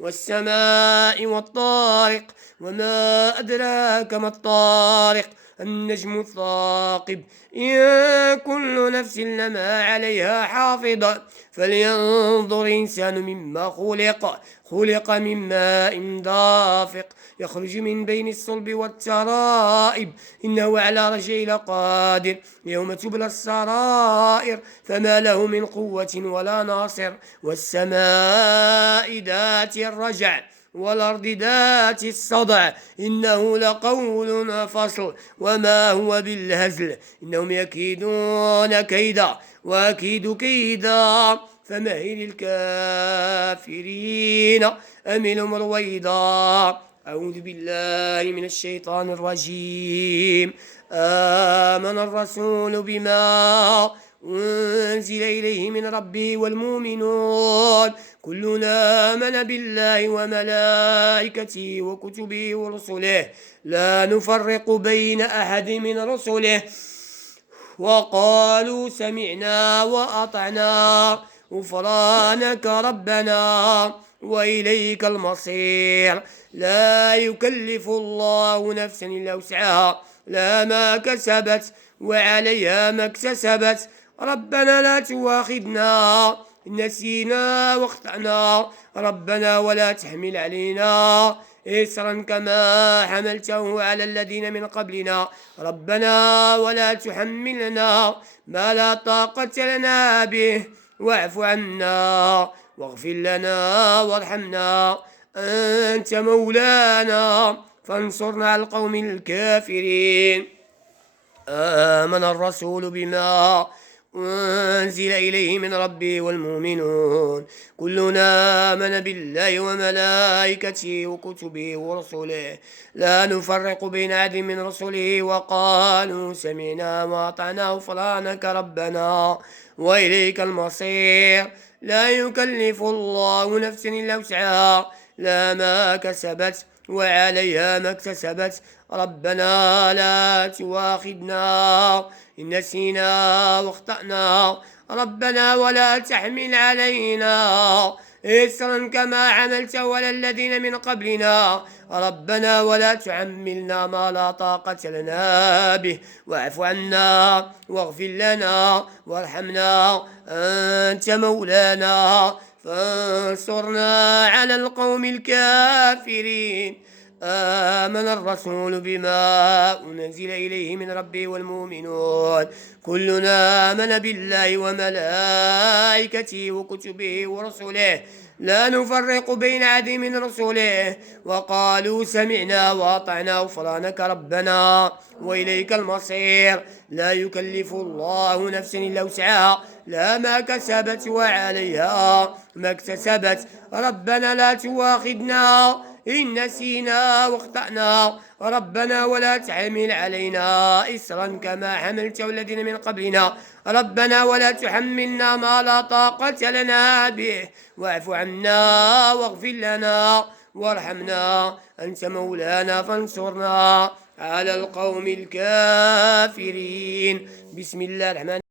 والسماء والطارق وما أدراك ما الطارق النجم الثاقب إن كل نفس لما عليها حافظ فلينظر الإنسان مما خلق من ماء دافق يخرج من بين الصلب والترائب إنه على رجعه لقادر يوم تبلى السرائر فما له من قوة ولا ناصر والسماء ذات الرجع والأرض ذات الصدع إنه لقول فصل وما هو بالهزل إنهم يكيدون كيدا وأكيد كيدا فمهل الكافرين أملهم رويدا. أعوذ بالله من الشيطان الرجيم. آمن الرسول بما أنزل إليه من ربه والمؤمنون كلنا آمن بالله وملائكته وكتبه ورسله لا نفرق بين أحد من رسله وقالوا سمعنا وأطعنا غفرانك ربنا وإليك المصير. لا يكلف الله نفسا إلا وسعها لا ما كسبت وعليها ما اكتسبت ربنا لا تواخذنا إن نسينا واخطأنا ربنا ولا تحمل علينا إصرا كما حملته على الذين من قبلنا ربنا ولا تحملنا ما لا طاقة لنا به واعف عنا واغفر لنا وارحمنا أنت مولانا فانصرنا على القوم الكافرين. آمن الرسول بما أنزل إليه من ربه والمؤمنون كلنا آمن بالله وملائكته وكتبه ورسله لا نفرق بين أحد من رسله وقالوا سمعنا وأطعنا غفرانك ربنا وإليك المصير. لا يكلف الله نفسا إلا وسعها لا ما كسبت وعليها ما اكتسبت ربنا لا تواخذنا إن نسينا واخطأنا ربنا ولا تحمل علينا إصرا كما عملته على الذين من قبلنا ربنا ولا تحملنا ما لا طاقة لنا به واعف عنا واغفر لنا وارحمنا أنت مولانا فانصرنا على القوم الكافرين. آمن الرسول بما أنزل إليه من ربه والمؤمنون كلنا آمن بالله وملائكته وكتبه ورسله لا نفرق بين أحد من رسله وقالوا سمعنا وأطعنا غفرانك ربنا وإليك المصير. لا يكلف الله نفسا إلا وسعها لا ما كسبت وعليها ما اكتسبت ربنا لا تواخذنا إن نسينا واخطأنا ربنا ولا تحمل علينا إصرا كما حملته الذين من قبلنا ربنا ولا تحملنا ما لا طاقة لنا به واعف عنا واغفر لنا وارحمنا أنت مولانا فانصرنا على القوم الكافرين. بسم الله الرحمن